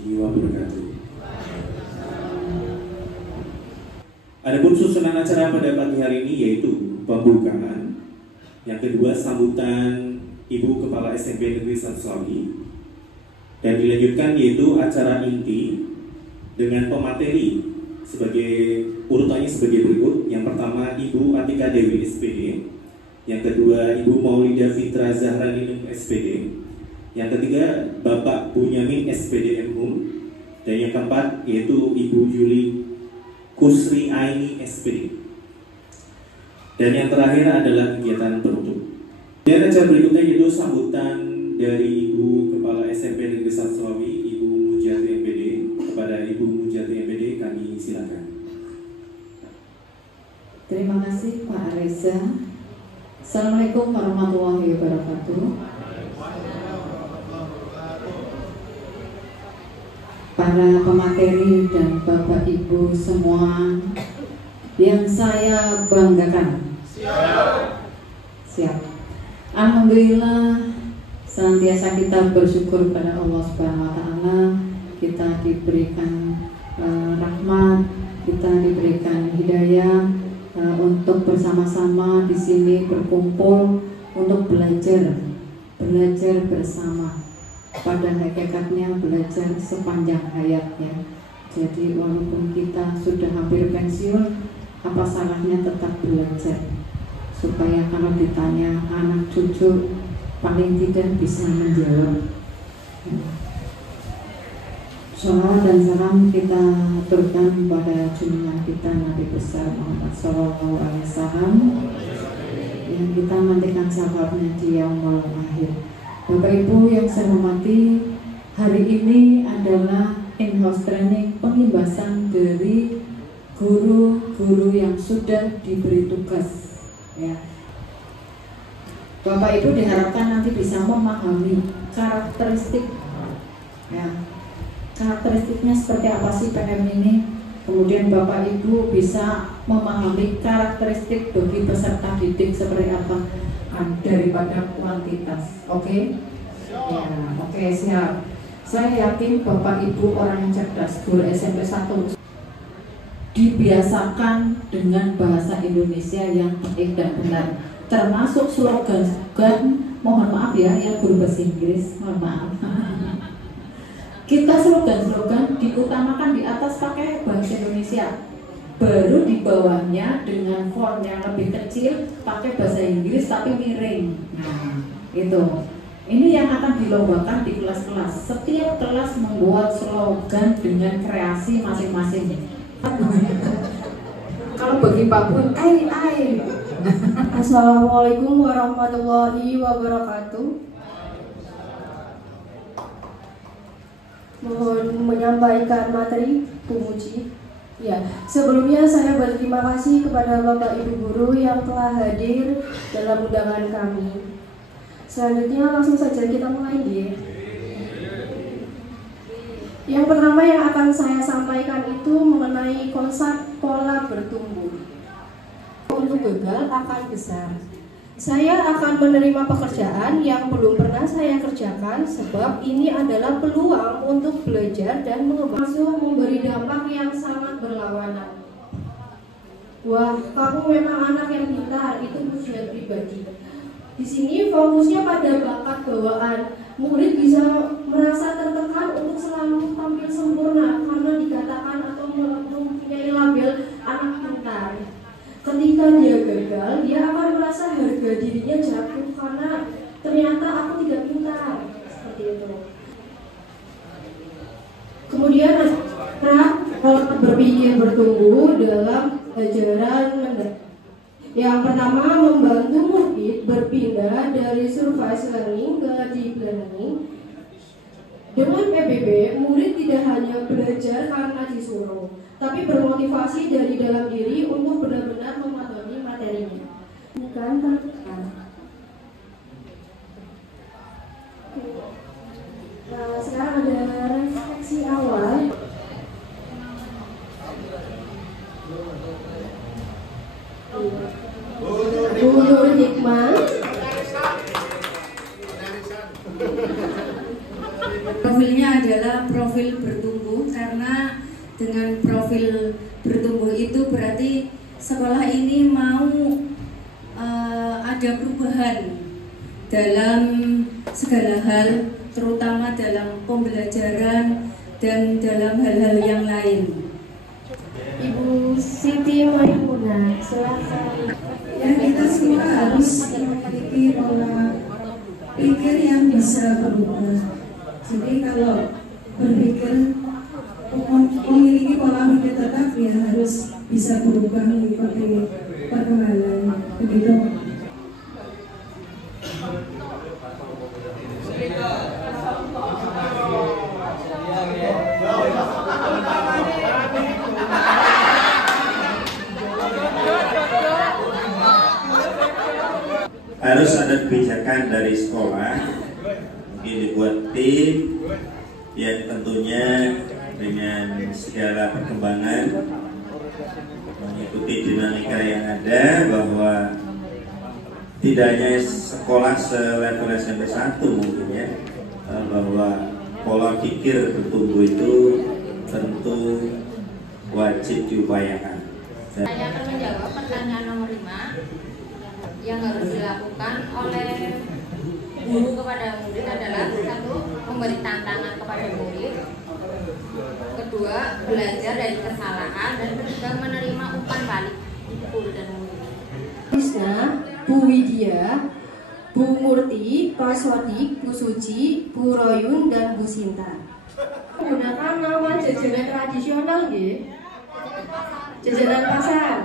warahmatullahi wabarakatuh. Adapun susunan acara pada pagi hari ini yaitu pembukaan, yang kedua sambutan Ibu Kepala SMP Negeri 1 Slawi, dan dilanjutkan yaitu acara inti dengan pemateri sebagai urutannya sebagai berikut. Yang pertama Ibu Atika Dewi SPD, yang kedua Ibu Maulidah Fitra Zahra Ninung SPD, yang ketiga Bapak Bunyamin SPD MHUM, dan yang keempat yaitu Ibu Yuli Kusri Aini SPD. Dan yang terakhir adalah kegiatan penutup. Dan acara berikutnya yaitu sambutan dari Ibu Kepala SMP Negeri 1 Slawi, Ibu Mujati MPD. Kepada Ibu Mujati MPD kami silakan. Terima kasih Pak Reza. Assalamualaikum warahmatullahi wabarakatuh. Para pemateri dan Bapak Ibu semua yang saya banggakan. Siap. Alhamdulillah, senantiasa kita bersyukur pada Allah Subhanahu wa Ta'ala. Kita diberikan rahmat, kita diberikan hidayah untuk bersama-sama di sini berkumpul untuk belajar bersama. Pada hakikatnya belajar sepanjang hayat ya. Jadi walaupun kita sudah hampir pensiun, apa salahnya tetap belajar, supaya kalau ditanya anak cucu paling tidak bisa menjawab. Shalawat dan salam kita aturkan pada junjungan kita Nabi besar Muhammad Sallallahu Alaihi Wasallam yang kita nantikan syafaatnya di yaumul akhir. Bapak Ibu yang saya hormati, hari ini adalah in-house training pengimbasan dari guru-guru yang sudah diberi tugas ya. Bapak Ibu diharapkan nanti bisa memahami karakteristik ya, karakteristiknya seperti apa sih PM ini. Kemudian Bapak Ibu bisa memahami karakteristik bagi peserta didik seperti apa daripada kuantitas. Oke? Ya, oke, siap. Saya yakin Bapak Ibu orang yang cerdas, guru SMP 1, dibiasakan dengan bahasa Indonesia yang baik dan benar, termasuk slogan. Mohon maaf ya, yang guru bahasa Inggris, mohon maaf. Kita slogan diutamakan di atas pakai bahasa Indonesia, baru di bawahnya dengan font yang lebih kecil pakai bahasa Inggris tapi miring. Nah, itu. Ini yang akan dilombakan di kelas-kelas. Setiap kelas membuat slogan dengan kreasi masing-masing. Kalau bagi Pak Bun, Assalamualaikum warahmatullahi wabarakatuh. Mohon menyampaikan materi Bu Muji. Ya, sebelumnya saya berterima kasih kepada Bapak Ibu guru yang telah hadir dalam undangan kami. Selanjutnya langsung saja kita mulai ya. Yang pertama yang akan saya sampaikan itu mengenai konsep pola bertumbuh. Untuk gagal akan besar. Saya akan menerima pekerjaan yang belum pernah saya kerjakan sebab ini adalah peluang untuk belajar dan mengembangkan, memberi dampak yang sangat berlawanan. Wah, kamu memang anak yang pintar, itu pujian pribadi. Di sini fokusnya pada bakat bawaan. Murid bisa merasa tertekan untuk selalu tampil sempurna karena dikatakan atau mempunyai label anak pintar. Ketika dia gagal, dia akan merasa harga dirinya jatuh karena ternyata aku tidak pintar. Seperti itu. Kemudian berpikir bertumbuh dalam pelajaran mendalam. Yang pertama, membantu murid berpindah dari surface learning ke deep learning. Dengan PBB, murid tidak hanya belajar karena disuruh, tapi bermotivasi dari dalam diri untuk benar-benar memahami materinya. Bukan tertekan. Nah, sekarang ada refleksi awal. Bu Nur Hikmah. Profilnya adalah profil profil bertumbuh, karena dengan profil bertumbuh itu berarti sekolah ini mau ada perubahan dalam segala hal, terutama dalam pembelajaran dan dalam hal-hal yang lain. Ibu Siti Maimuna, silakan. Ya, kita semua harus memiliki pola pikir yang bisa berubah. Jadi kalau berpikir memiliki pola pikir tetap, ya harus bisa berubah mengikuti perkembangan. Begitu. Harus ada kebijakan dari sekolah, mungkin dibuat tim yang tentunya dengan segala perkembangan mengikuti dinamika yang ada, bahwa tidak hanya sekolah selevel SMP 1 mungkin ya, bahwa pola pikir bertumbuh itu tentu wajib diupayakan. Saya akan menjawab pertanyaan nomor 5. Yang harus dilakukan oleh guru kepada murid adalah: 1. Memberi tantangan kepada murid, 2. Belajar dari kesalahan, dan 3. Menerima umpan balik guru dan murid. Krisna, Bu Widya, Bu Murti, Pak Sodik, Bu Suci, Bu Royun, dan Bu Sinta. Menggunakan nama jajanan tradisional, nggih. Jajanan pasar.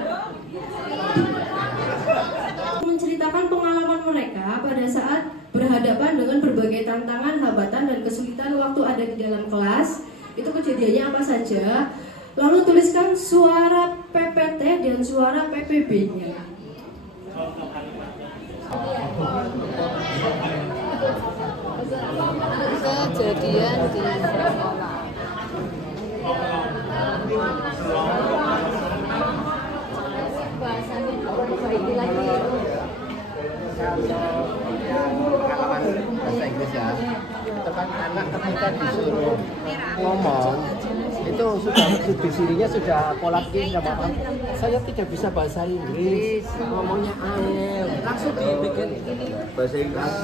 Menceritakan pengalaman mereka pada saat berhadapan dengan berbagai tantangan, hambatan, dan kesulitan waktu ada di dalam kelas. Itu kejadiannya apa saja. Lalu tuliskan suara PPT dan suara PPB-nya. Kejadian di sekolah. Bahasanya diperbaiki lagi. Pengalaman bahasa Inggris ya, itu kan anak ketika disuruh ngomong itu sudah dirinya sudah pola pikir, saya tidak bisa bahasa Inggris, ngomongnya angel, langsung dibikin bahasa Inggris.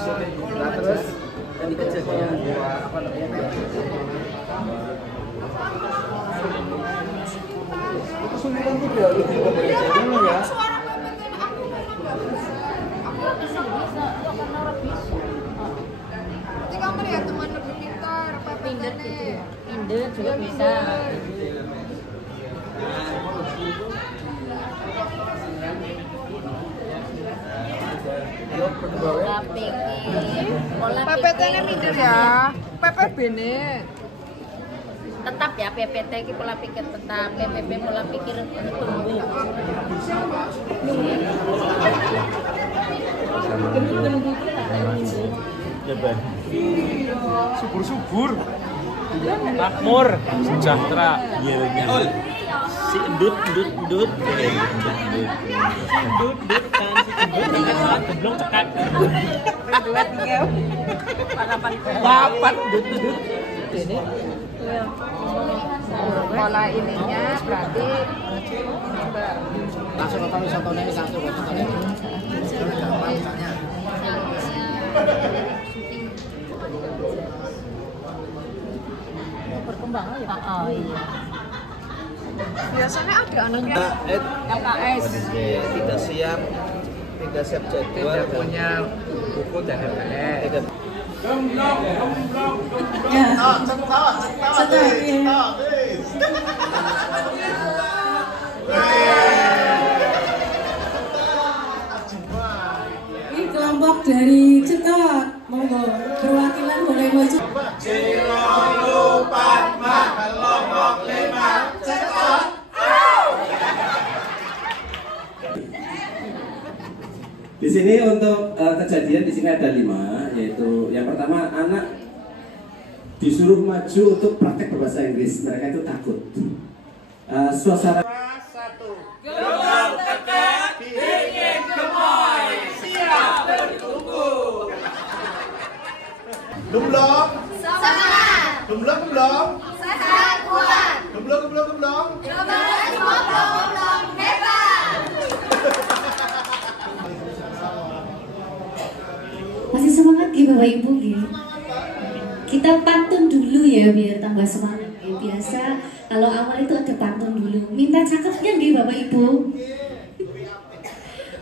Nah, terus ini kejadian apa namanya, kesulitan itu dia lebih berbeda dulu ya. Ketika melihat teman lebih pintar, pintar juga bisa. PPT-nya minder ya, PPB-nya Tetap ya, PPT ini pola pikir tetap, PPB pola pikir bertumbuh. Subur-subur, makmur, sejahtera. Si endut kan si endut kan geblong cekat. Papan endut. Ini pola ininya berarti Langsung kalau contohnya ini langsung contohnya. berkembang ya. Oh iya. Biasanya ada anaknya LKS Tidak siap jadwal, tidak punya buku dan LKS. Ya, ini kelompok dari Cetot, monggo perwakilan boleh maju. Kelompok 5 Cetot. Di sini untuk kejadian di sini ada 5, yaitu yang pertama anak disuruh maju untuk praktek berbahasa Inggris, mereka itu takut. Suasana 1. Gelong tegak, dingin gemoy, siap bertunggu. Belum? Semangat. Belum? Saya Geblong. Masih semangat ya Bapak Ibu ya. Kita pantun dulu ya biar tambah semangat ya. Biasa kalau awal itu ada pantun dulu. Minta cakepnya nih Bapak Ibu.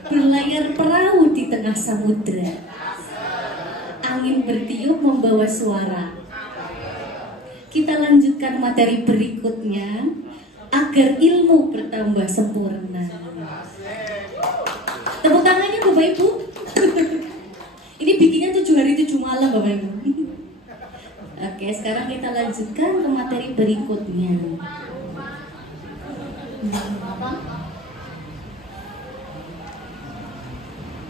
Berlayar perahu di tengah samudra. Angin bertiup membawa suara. Kita lanjutkan materi berikutnya agar ilmu bertambah sempurna. Tepuk tangannya Bapak Ibu. Ini bikinnya 7 hari 7 malam Bapak Ibu. Oke, sekarang kita lanjutkan ke materi berikutnya.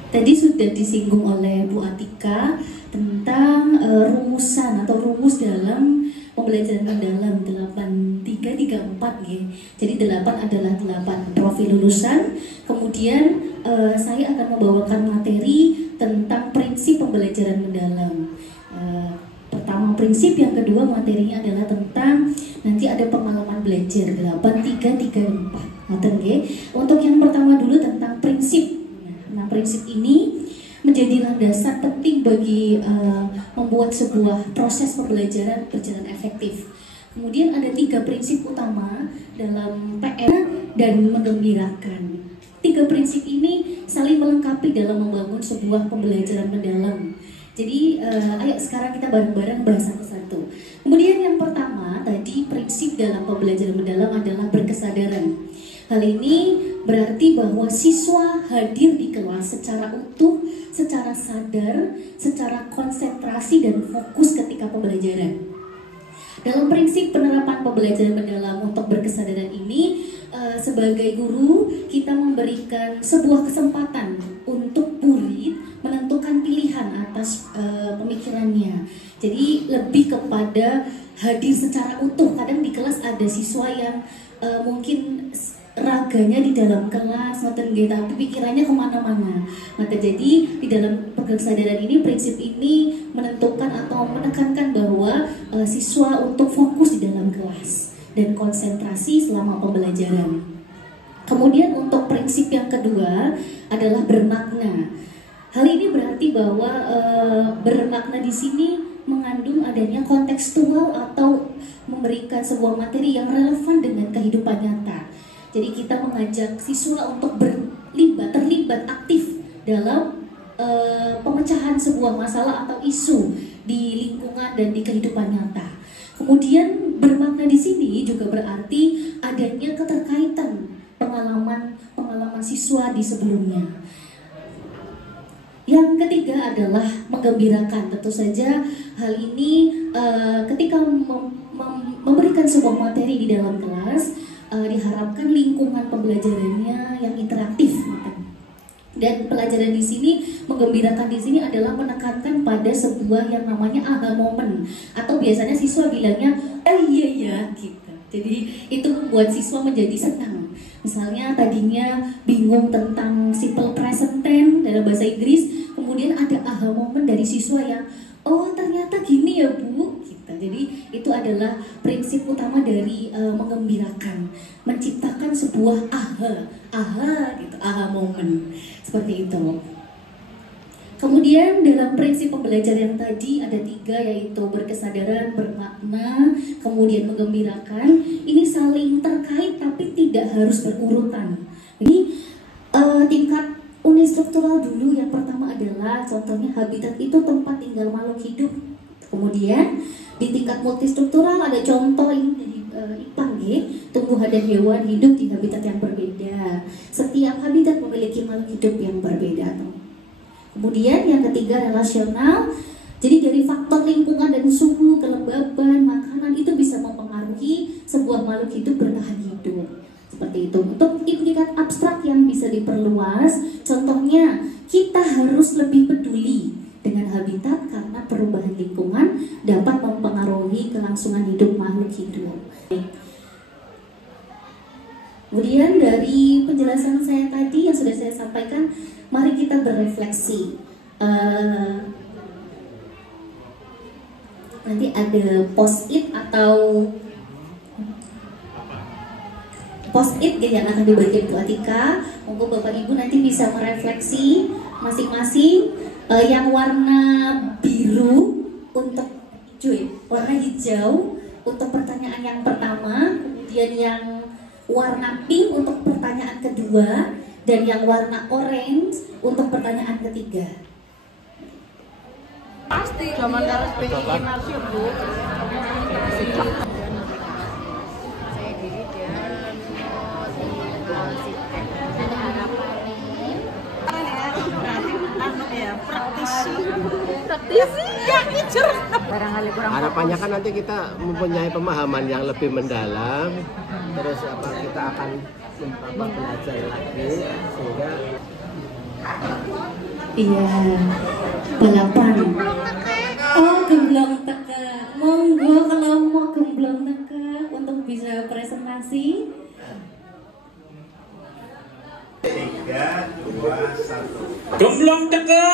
Tadi sudah disinggung oleh Bu Atika tentang rumusan atau rumus dalam pembelajaran mendalam 8334 ya. Jadi 8 adalah 8 profil lulusan. Kemudian saya akan membawakan materi tentang prinsip pembelajaran mendalam. Pertama prinsip, yang kedua materinya adalah tentang nanti ada pengalaman belajar 8334. Untuk yang pertama dulu tentang prinsip. Nah, prinsip ini menjadi landasan penting bagi membuat sebuah proses pembelajaran berjalan efektif. Kemudian ada 3 prinsip utama dalam PR dan menggembirakan. 3 prinsip ini saling melengkapi dalam membangun sebuah pembelajaran mendalam. Jadi ayo sekarang kita bareng-bareng bahas satu-satu. Kemudian yang pertama tadi prinsip dalam pembelajaran mendalam adalah berkesadaran. Hal ini berarti bahwa siswa hadir di kelas secara utuh, secara sadar, secara konsentrasi dan fokus ketika pembelajaran. Dalam prinsip penerapan pembelajaran mendalam untuk berkesadaran ini, sebagai guru kita memberikan sebuah kesempatan untuk murid menentukan pilihan atas pemikirannya. Jadi lebih kepada hadir secara utuh. Kadang di kelas ada siswa yang mungkin raganya di dalam kelas, tapi pikirannya kemana-mana. Maka jadi di dalam kesadaran ini, prinsip ini menentukan atau menekankan bahwa siswa untuk fokus di dalam kelas dan konsentrasi selama pembelajaran. Kemudian untuk prinsip yang kedua adalah bermakna. Hal ini berarti bahwa bermakna di sini mengandung adanya kontekstual atau memberikan sebuah materi yang relevan dengan kehidupan nyata. Jadi kita mengajak siswa untuk terlibat aktif dalam pemecahan sebuah masalah atau isu di lingkungan dan di kehidupan nyata. Kemudian bermakna di sini juga berarti adanya keterkaitan pengalaman siswa di sebelumnya. Yang ketiga adalah menggembirakan. Tentu saja hal ini ketika memberikan sebuah materi di dalam kelas, diharapkan lingkungan pembelajarannya yang interaktif. Dan pelajaran di sini, menggembirakan di sini adalah menekankan pada sebuah yang namanya aha moment, atau biasanya siswa bilangnya iya gitu. Jadi itu membuat siswa menjadi senang. Misalnya tadinya bingung tentang simple present tense dalam bahasa Inggris, kemudian ada aha moment dari siswa yang oh ternyata gini ya Bu gitu. Jadi itu adalah prinsip utama dari menggembirakan, menciptakan sebuah aha gitu, aha moment seperti itu. Kemudian dalam prinsip pembelajaran tadi ada 3, yaitu berkesadaran, bermakna, kemudian menggembirakan. Ini saling terkait tapi tidak harus berurutan. Jadi tingkat unistruktural dulu, yang pertama adalah contohnya habitat itu tempat tinggal makhluk hidup. Kemudian di tingkat multistruktural ada contoh ini dari IPAN, tumbuhan dan hewan hidup di habitat yang berbeda. Setiap habitat memiliki makhluk hidup yang berbeda. Kemudian yang ketiga relasional. Jadi dari faktor lingkungan dan suhu, kelembaban, makanan itu bisa mempengaruhi sebuah makhluk hidup bertahan hidup. Seperti itu. Untuk tingkat abstrak yang bisa diperluas, contohnya kita harus lebih peduli dengan habitat karena perubahan lingkungan dapat mempengaruhi kelangsungan hidup makhluk hidup. Kemudian dari penjelasan saya tadi yang sudah saya sampaikan, mari kita berefleksi. Nanti ada post-it atau post-it yang akan dibagikan Bu Atika. Monggo Bapak Ibu nanti bisa merefleksi masing-masing. Yang warna biru untuk warna hijau untuk pertanyaan yang pertama, kemudian yang warna pink untuk pertanyaan kedua, dan yang warna orange untuk pertanyaan ketiga. Pasti zaman harus bikin narasi, Bu. Saya diri dan praktisi ya teacher. Harapannya kan nanti kita mempunyai pemahaman yang lebih mendalam, terus kita akan belajar lagi sehingga iya balapan. Oh, gemblong teka. Monggo kalau mau gemblong teka untuk bisa presentasi. 3, 2, 1. Gemblong teka,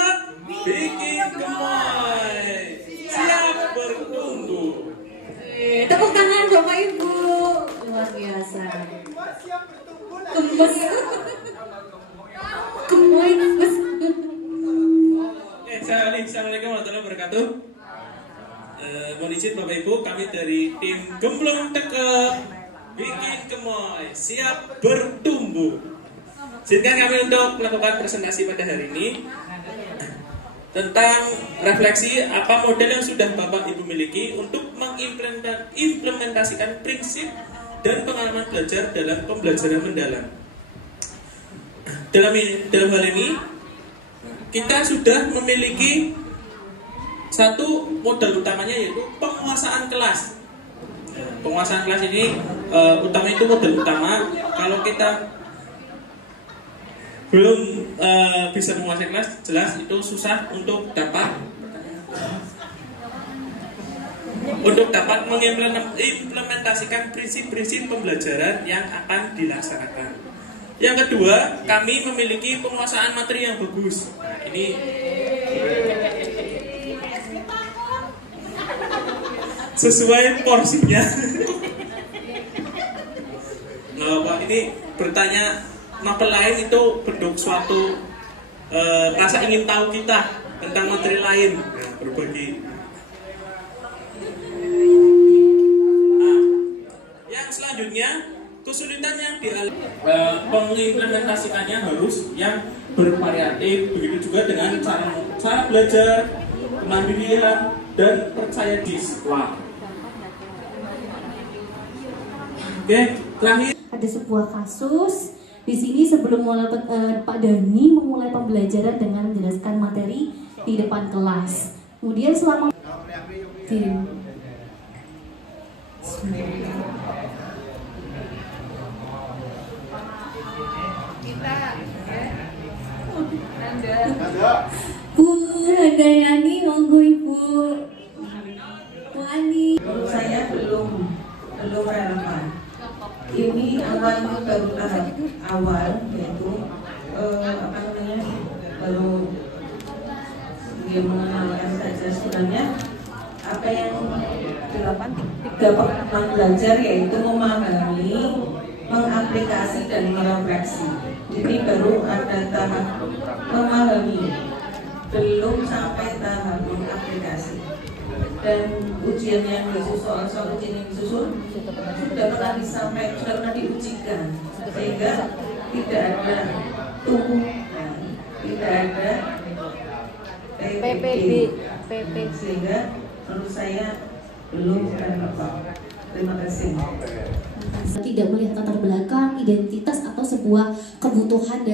bikin gemoy, siap bertumbuh. Tepuk tangan Bapak Ibu, luar biasa. Gemes, gemoy gemes. Assalamualaikum warahmatullahi wabarakatuh. Mohon izin Bapak Ibu, kami dari tim Gemblong Teka Bikin Gemoy siap bertumbuh. Izinkan kami untuk melakukan presentasi pada hari ini tentang refleksi apa model yang sudah Bapak Ibu miliki untuk mengimplementasikan prinsip dan pengalaman belajar dalam pembelajaran mendalam. Dalam hal ini kita sudah memiliki satu modal utamanya, yaitu penguasaan kelas. Penguasaan kelas ini utama itu modal utama. Kalau kita belum bisa menguasai kelas, jelas itu susah untuk dapat mengimplementasikan prinsip-prinsip pembelajaran yang akan dilaksanakan. Yang kedua, kami memiliki penguasaan materi yang bagus. Nah, ini sesuai porsinya. Nah, Pak, ini bertanya mapel lain itu bentuk suatu rasa ingin tahu kita tentang materi lain. Nah, berbagi. Nah, yang selanjutnya, kesulitan yang mengimplementasikannya harus yang bervariatif, begitu juga dengan cara belajar, kemandirian, dan percaya diri siswa. Oke, terakhir ada sebuah kasus di sini sebelum mulai Pak Dani memulai pembelajaran dengan menjelaskan materi di depan kelas. Kemudian selama Bu Handayani, monggo Ibu. Bu Ani. Menurut saya belum relevan. Ini baru tahap awal, yaitu baru dia mengenalkan saja. Sebenarnya apa yang dapat belajar yaitu memahami, mengaplikasi dan merefleksi. Jadi baru ada tahap memahami, belum sampai tahap mengaplikasi. Dan ujian yang disusul, soal ujian yang disusul sudah pernah diujikan, sehingga tidak ada tumbuhan, tidak ada PPB, sehingga menurut saya belum relevan. Terima kasih. Tidak melihat latar belakang, identitas atau sebuah kebutuhan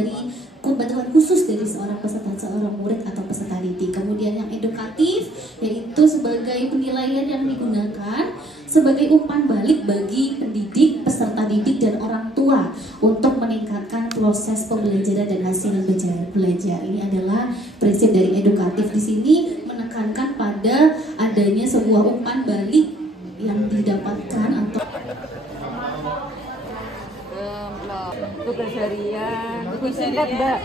kebutuhan khusus dari seorang murid atau peserta didik. Kemudian yang edukatif, yaitu sebagai penilaian yang digunakan sebagai umpan balik bagi pendidik, peserta didik, dan orang tua untuk meningkatkan proses pembelajaran dan hasil belajar. Ini adalah prinsip dari edukatif. Di sini menekankan pada adanya sebuah umpan balik yang didapatkan atau tugas harian, kuis singkat Mbak,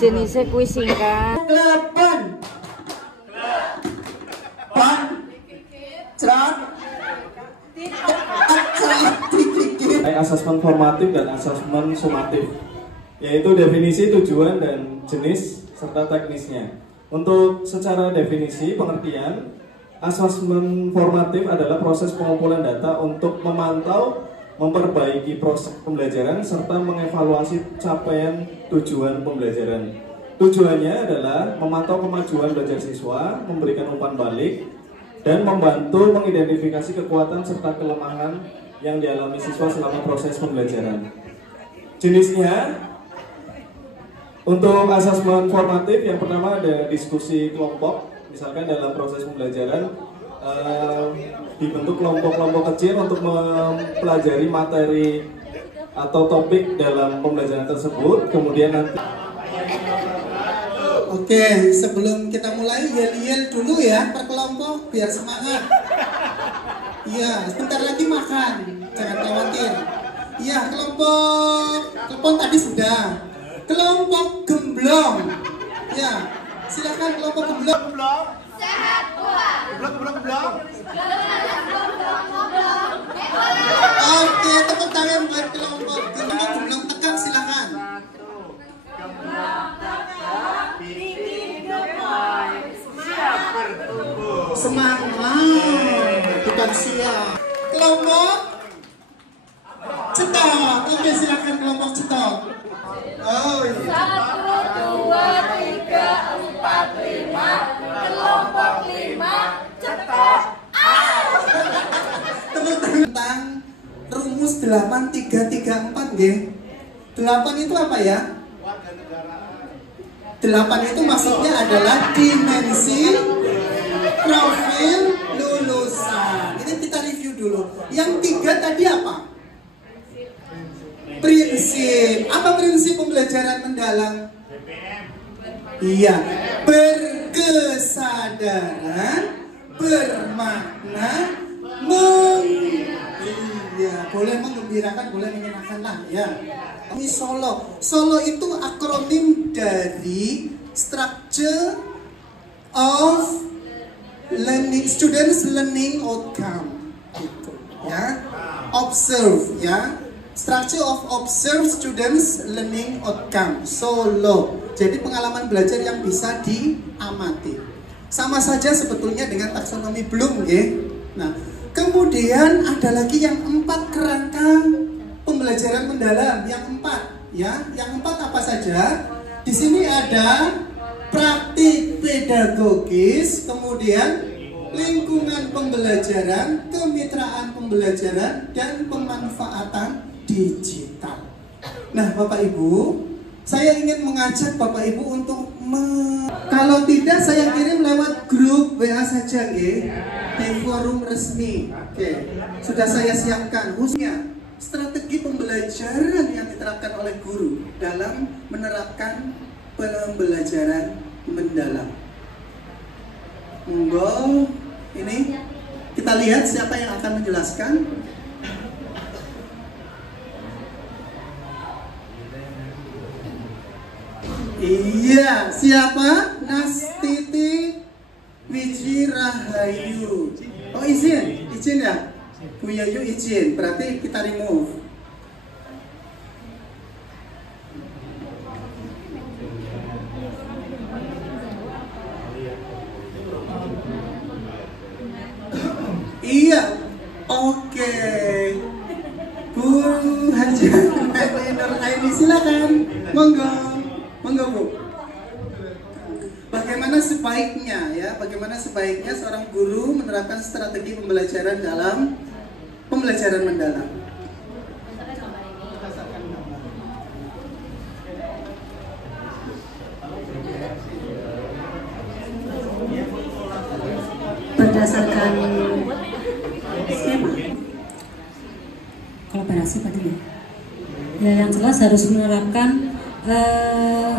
jenisnya kuis singkat. mengenai asesmen formatif dan asesmen sumatif, yaitu definisi, tujuan, dan jenis serta teknisnya. Untuk secara definisi pengertian, asesmen formatif adalah proses pengumpulan data untuk memantau, memperbaiki proses pembelajaran serta mengevaluasi capaian tujuan pembelajaran. Tujuannya adalah memantau kemajuan belajar siswa, memberikan umpan balik, dan membantu mengidentifikasi kekuatan serta kelemahan yang dialami siswa selama proses pembelajaran. Jenisnya, untuk asesmen formatif yang pertama ada diskusi kelompok. Misalkan dalam proses pembelajaran dibentuk kelompok-kelompok kecil untuk mempelajari materi atau topik dalam pembelajaran tersebut. Kemudian nanti Oke, sebelum kita mulai yel-yel dulu ya per kelompok biar semangat. Iya, sebentar lagi makan, jangan khawatir. Iya, kelompok tadi sudah. Kelompok gemblong. Ya, silakan kelompok gemblong. Sehat buah. Gemblong. Oke, tepuk tangan buat kelompok gemblong tekan silakan. Semangat, bukan siap. Kelompok cetok. Oke, silakan kelompok cetok. Oh iya. 1, 2, 3, 4, 5. Kelompok 5 cetok. Tentang rumus 8-3-3-4 nggih. 8 itu apa ya? 8 itu maksudnya adalah dimensi profil lulusan. Ini kita review dulu. Yang 3 tadi apa? Prinsip. Apa prinsip pembelajaran mendalam? Iya, berkesadaran, bermakna, boleh menggembirakan, boleh menyenangkan lah ya. Ini Solo itu akronim dari Structure of Learning, Students Learning Outcome, gitu ya. Observe ya. Structure of Observe Students Learning Outcome, Solo. Jadi pengalaman belajar yang bisa diamati. Sama saja sebetulnya dengan taksonomi Bloom ya. Nah, kemudian ada lagi yang 4 kerangka pembelajaran mendalam. Yang 4 ya. Yang 4 apa saja? Di sini ada praktik pedagogis, kemudian lingkungan pembelajaran, kemitraan pembelajaran, dan pemanfaatan digital. Nah, Bapak Ibu, saya ingin mengajak Bapak Ibu untuk kalau tidak saya kirim lewat grup WA saja nggih, di forum resmi. Oke, sudah saya siapkan khususnya strategi pembelajaran yang diterapkan oleh guru dalam menerapkan pembelajaran mendalam. Monggo, ini kita lihat siapa yang akan menjelaskan. Iya, siapa? Nastiti Wiji Rahayu. Oh, izin ya? Bu Yayu izin, berarti kita remove. Iya, oke. Bu Haja Nur Aini, silakan. Monggo Bu. Bagaimana sebaiknya ya? Bagaimana sebaiknya seorang guru menerapkan strategi pembelajaran dalam pembelajaran mendalam? Berdasarkan skema kolaborasi tadi ya, yang jelas harus menerapkan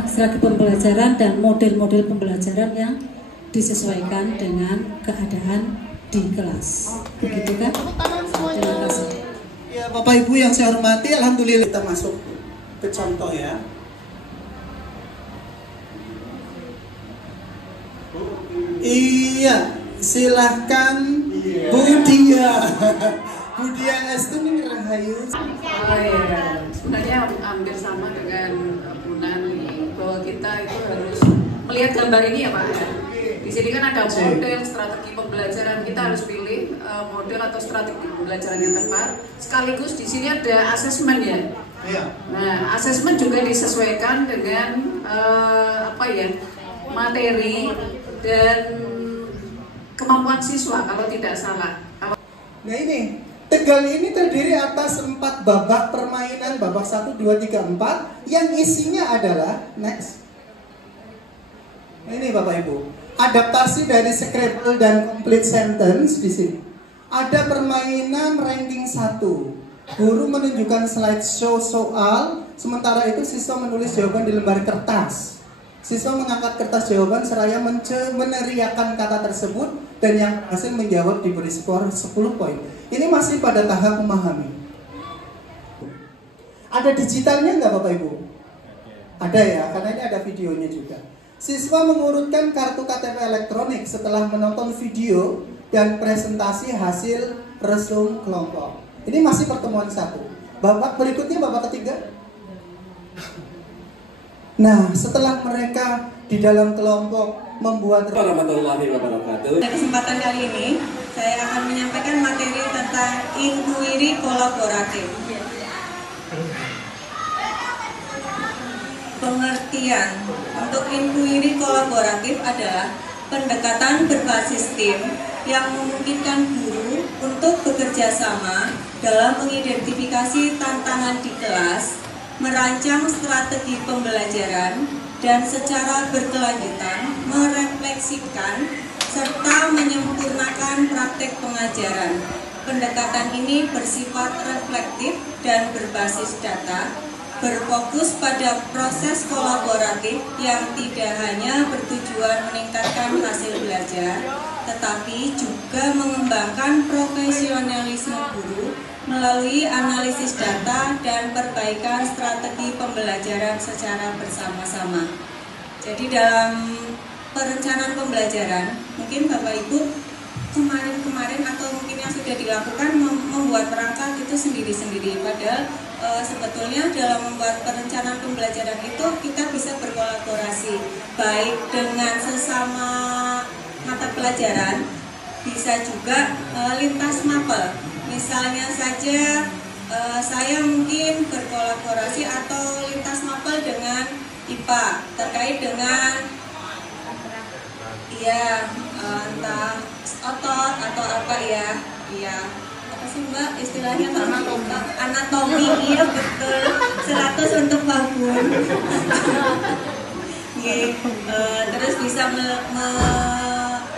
strategi pembelajaran dan model-model pembelajaran yang disesuaikan dengan keadaan di kelas. Begitu kan? Terima kasih. Ya, Bapak Ibu yang saya hormati, alhamdulillah kita masuk ke contoh ya. Iya, silahkan Bu Dia. Budian Estuni Rahayu. Oh iya, sebenarnya hampir sama dengan Bunan bahwa kita itu harus melihat gambar ini ya Pak. Di sini kan ada model strategi pembelajaran, kita harus pilih model atau strategi pembelajaran yang tepat. Sekaligus di sini ada asesmen ya. Iya. Nah, asesmen juga disesuaikan dengan materi dan kemampuan siswa kalau tidak salah. Nah ini, Tegal ini terdiri atas 4 babak permainan, babak 1, 2, 3, 4 yang isinya adalah next. Ini Bapak Ibu, adaptasi dari Scrabble dan complete sentence di sini. Ada permainan ranking 1. Guru menunjukkan slideshow soal, sementara itu siswa menulis jawaban di lembar kertas. Siswa mengangkat kertas jawaban seraya meneriakan kata tersebut dan yang hasil menjawab diberi skor 10 poin. Ini masih pada tahap memahami. Ada digitalnya nggak Bapak Ibu? Ada ya, karena ini ada videonya juga. Siswa mengurutkan kartu KTP elektronik setelah menonton video dan presentasi hasil resum kelompok. Ini masih pertemuan 1. Babak berikutnya, babak ketiga. Nah, setelah mereka di dalam kelompok membuat warahmatullahi wabarakatuh. Pada kesempatan kali ini, saya akan menyampaikan materi tentang inquiry kolaboratif. Pengertian untuk inquiry kolaboratif adalah pendekatan berbasis tim yang memungkinkan guru untuk bekerja sama dalam mengidentifikasi tantangan di kelas, merancang strategi pembelajaran, dan secara berkelanjutan merefleksikan serta menyempurnakan praktek pengajaran. Pendekatan ini bersifat reflektif dan berbasis data, berfokus pada proses kolaboratif yang tidak hanya bertujuan meningkatkan hasil belajar, tetapi juga mengembangkan profesionalisme guru melalui analisis data dan perbaikan strategi pembelajaran secara bersama-sama. Jadi dalam perencanaan pembelajaran, mungkin Bapak Ibu kemarin-kemarin atau mungkin yang sudah dilakukan membuat perangkat itu sendiri-sendiri. Padahal sebetulnya dalam membuat perencanaan pembelajaran itu kita bisa berkolaborasi baik dengan sesama mata pelajaran, bisa juga lintas mapel. Misalnya saja saya mungkin berkolaborasi atau lintas mapel dengan IPA terkait dengan entah otot atau apa ya, apa sih Mbak istilahnya anatomi, iya betul, 100 untuk babun. Terus bisa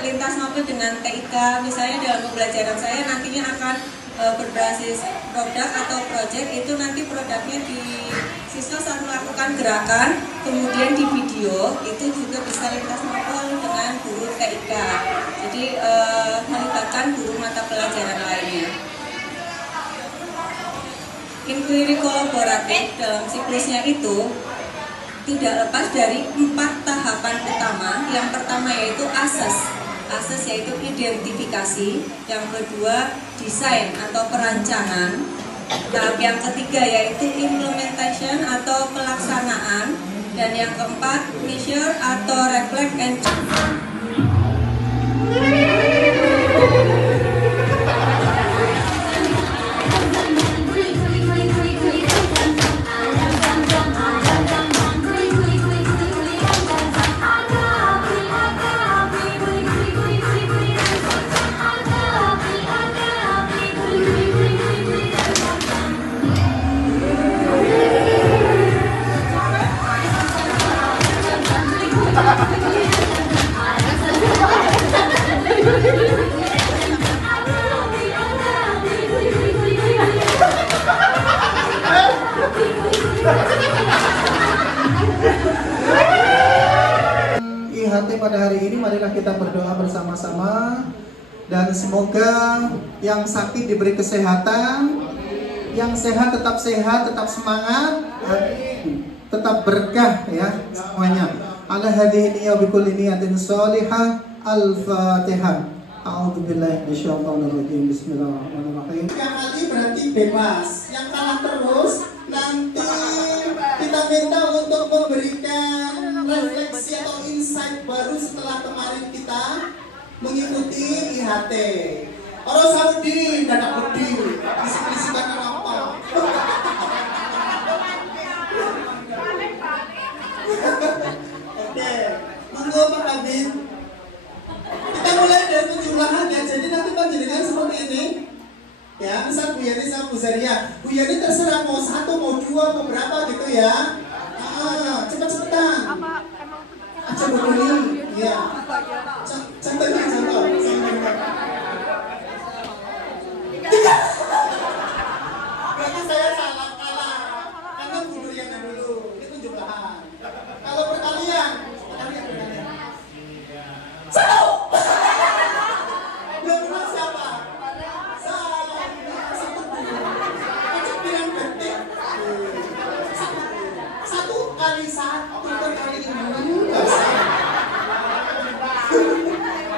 lintas mapel dengan TIK, misalnya dalam pembelajaran saya nantinya akan berbasis produk atau project, itu nanti produknya di siswa saat melakukan gerakan, kemudian di video itu juga bisa lintas mapel dengan guru TIK. Jadi melibatkan guru mata pelajaran lainnya. Inquiry kolaboratif dalam siklusnya itu tidak lepas dari 4 tahapan utama. Yang pertama yaitu assess yaitu identifikasi, yang kedua desain atau perancangan, tahap yang ketiga yaitu implementation atau pelaksanaan, dan yang keempat measure atau reflect and IHT pada hari ini, marilah kita berdoa bersama-sama dan semoga yang sakit diberi kesehatan, yang sehat, tetap semangat, tetap berkah ya semuanya. Ala hadhihi niyya bi kulli niyatin shalihah. Al-Fatihah. A'udzubillahiminasyaitonirrajim. Bismillahirrahmanirrahim. Yang kali berarti bebas. Yang kalah terus nanti kita minta untuk memberikan refleksi atau insight baru setelah kemarin kita mengikuti IHT. Orang Saudi dadak gede, bisik-bisikan apa? Oke, monggo Pak Kabin. Kita mulai dari penjumlahan ya. Jadi nanti panjenengan seperti ini. Ya, misal Bu Yani sama Bu Zaria. Bu Yani terserah mau 1, mau 2, mau berapa gitu ya. Cepet-cepetan. Aja begini. Ya. Contohnya contoh. Berarti saya salah kalah. Karena Bu Duriana dulu. Ini penjumlahan. Kalau perkalian. Satu. Yang menang siapa? Satu kali satu kali ini.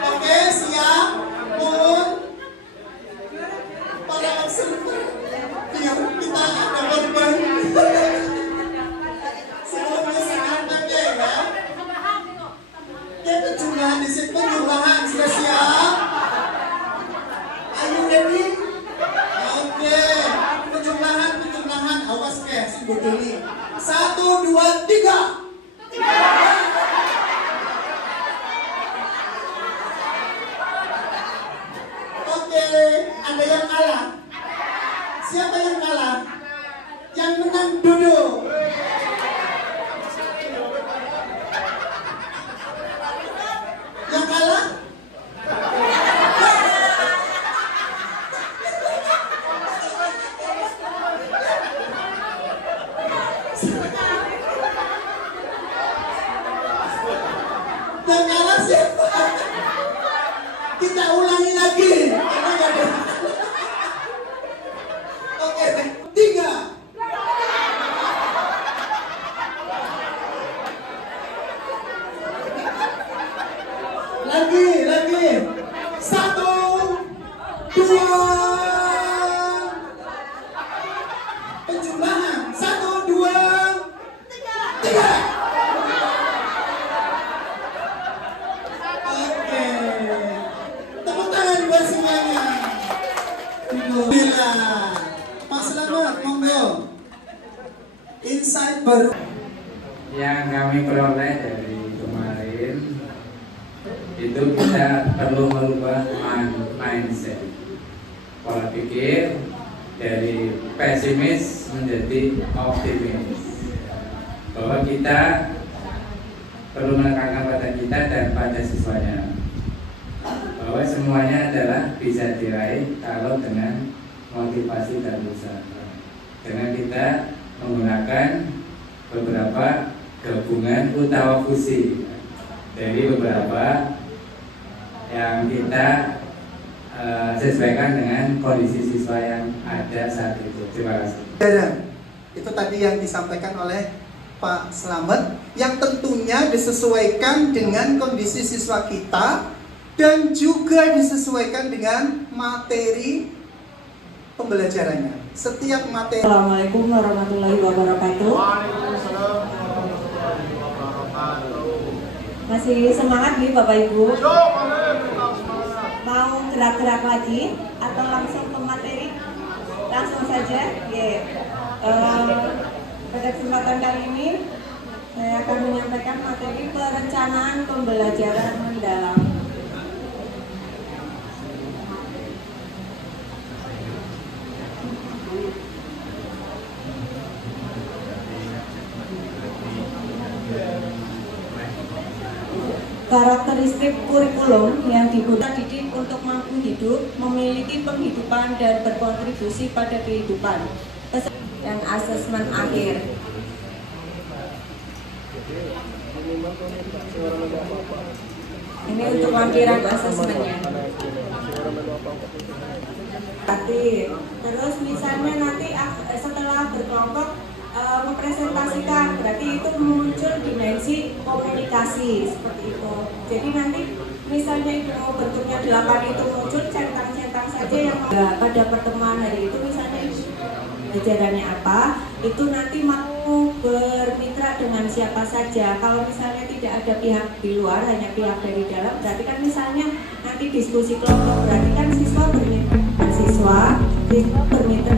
Oke, siap. Pun para observer biar kita ada korban. Semuanya sangat oke ya. Kita jumlahan di sini, penjumlahan sudah siap. Ayo ready? Oke, penjumlahan, awas ke, si bodoni. 1, 2, 3. Oke, ada yang kalah. Siapa yang kalah? Yang menang duduk. Yang kalah? Yang kalah siapa? Kita ulangi lagi. Oke, 3. Lagi. 1, 2. Penjumlahan. 1, 2, 3. Oke. Tepuk tangan buat semuanya. Bila Pak Selamat, monggo. Insight baru yang kami peroleh dari kemarin itu kita perlu merubah mindset, pola pikir dari pesimis menjadi optimis, bahwa kita perlu menekankan pada kita dan pada siswanya bahwa semuanya adalah bisa diraih kalau dengan motivasi dan usaha, dengan kita menggunakan beberapa gabungan utawa fusi dari beberapa yang kita sesuaikan dengan kondisi siswa yang ada saat itu. Terima kasih. Itu tadi yang disampaikan oleh Pak Slamet, yang tentunya disesuaikan dengan kondisi siswa kita dan juga disesuaikan dengan materi pembelajarannya. Setiap materi. Assalamualaikum warahmatullahi wabarakatuh. Masih semangat nih Bapak Ibu? Mau gerak-gerak lagi atau langsung ke materi? Langsung saja. Pada kesempatan kali ini saya akan menyampaikan materi perencanaan pembelajaran mendalam. Karakteristik kurikulum yang digunakan didik untuk mampu hidup, memiliki penghidupan dan berkontribusi pada kehidupan. Dan asesmen akhir. Ini untuk lampiran asesmennya. Terus misalnya nanti setelah berkelompok mempresentasikan, berarti itu muncul dimensi komunikasi seperti itu. Jadi nanti misalnya itu bentuknya 8 itu muncul centang-centang saja yang pada pertemuan hari itu misalnya ajarannya apa, itu nanti mau bermitra dengan siapa saja. Kalau misalnya tidak ada pihak di luar, hanya pihak dari dalam, berarti kan misalnya nanti diskusi kelompok, berarti kan siswa bermitra dengan siswa bermitra